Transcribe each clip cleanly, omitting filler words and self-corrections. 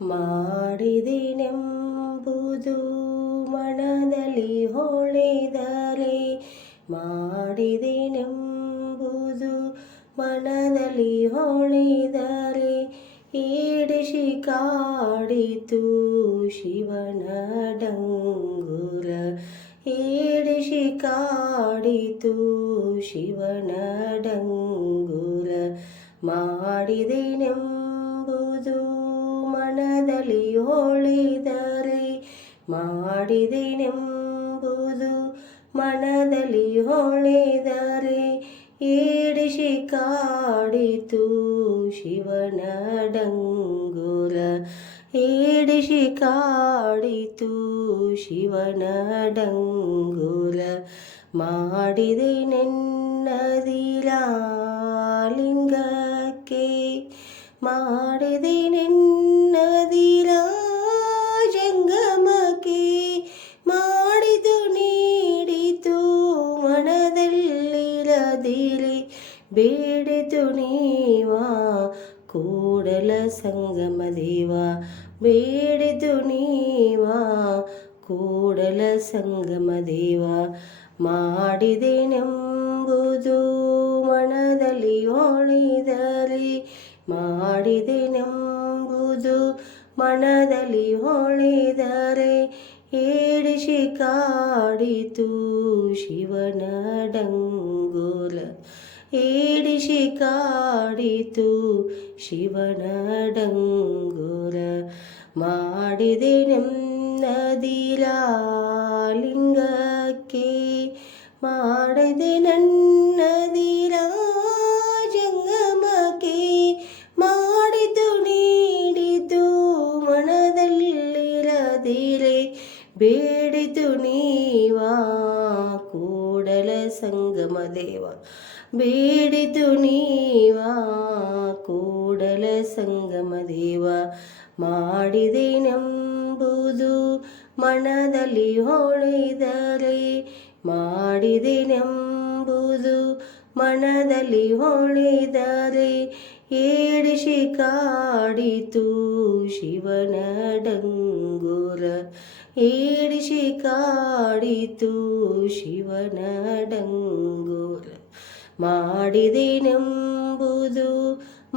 ಮಾಡಿದೆನೆಂಬುದು ಮನದಲ್ಲಿ ಹೊಳೆದರೆ ಮಾಡಿದೆನೆಂಬುದು ಮನದಲ್ಲಿ ಹೊಳೆದರೆ ಈಡಿಸಿ ಕಾಡಿತು ಶಿವನ ಡಂಗುರ ಈಡಿಸಿ ಕಾಡಿತು ಶಿವನ ಡಂಗುರ ಮಾಡಿದೆನೆಂಬುದು ಮನದಲ್ಲಿ ಹೊಳೆದರೆ ಮಾಡಿದೆನೆಂಬುದು ಮನದಲ್ಲಿ ಹೊಳೆದರೆ ಈಡಿಸಿ ಕಾಡಿತು ಶಿವನ ಡಂಗುರ ಈಡಿಸಿ ಕಾಡಿತು ಶಿವನ ಡಂಗುರ ಮಾಡಿದೆನೆನ್ನದಿರಾಲಿಂಗಕ್ಕೆ ಮಾಡಿದೆನೆನ್ನದಿರಾಜಂಗಮಕ್ಕೆ ಮಾಡಿದು ನೀಡಿತು ಮನದಲ್ಲಿರದಿರಿ ಬೇಡಿತು ನೀವಾ ಕೂಡಲ ಸಂಗಮ ದೇವ ಬೇಡಿತು ನೀವಾ ಕೂಡಲ ಸಂಗಮ ದೇವ ಮಾಡಿದೆನೆಂಬುದು ಮನದಲ್ಲಿ ಹೊಳೆದರೆ ಮಾಡಿದೆನೆಂಬುದು ಮನದಲ್ಲಿ ಹೊಳೆದರೆ ಈಡಿಸಿ ಕಾಡಿತು ಶಿವನ ಡಂಗುರ ಈಡಿಸಿ ಕಾಡಿತು ಶಿವನ ಡಂಗುರ ಮಾಡಿದೆನೆನ್ನದಿರಾಲಿಂಗಕ್ಕೆ ಮಾಡಿದೆನನ್ನದಿರಾಜಂಗಮಕ್ಕೆ ಮಾಡಿತು ನೀಡಿತು ಮನದಲ್ಲಿರದಿರೆ ಬೇಡಿತು ನೀವಾ ಕೂಡಲ ಸಂಗಮ ದೇವ ಬೇಡಿತು ನೀವಾ ಕೂಡಲ ಸಂಗಮ ದೇವ ಮಾಡಿದೆನೆಂಬುದು ಮನದಲ್ಲಿ ಹೊಳೆದರೆ ಮಾಡಿದೆನೆಂಬುದು ಮನದಲ್ಲಿ ಹೊಳೆದರೆ ಈಡಿಸಿ ಕಾಡಿತು ಶಿವನ ಡಂಗುರ ಈಡಿಸಿ ಕಾಡಿತು ಶಿವನ ಡಂಗುರ ಮಾಡಿದೆನೆಂಬುದು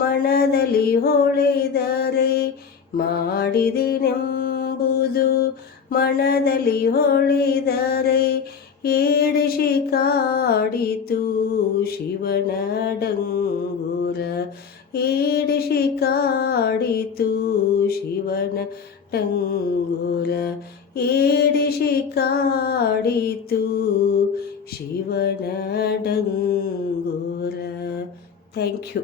ಮನದಲ್ಲಿ ಹೊಳೆದರೆ ಮಾಡಿದೆನೆಂಬುದು ಮನದಲ್ಲಿ ಹೊಳೆದರೆ ಈಡಿಸಿ ಕಾಡಿತು ಶಿವನ ಡಂಗುರ ಈಡಿಸಿ ಕಾಡಿತು ಶಿವನ ಡಂಗುರ ಈಡಿಸಿ ಕಾಡಿತು ಶಿವನ ಡಂಗುರ. Thank you.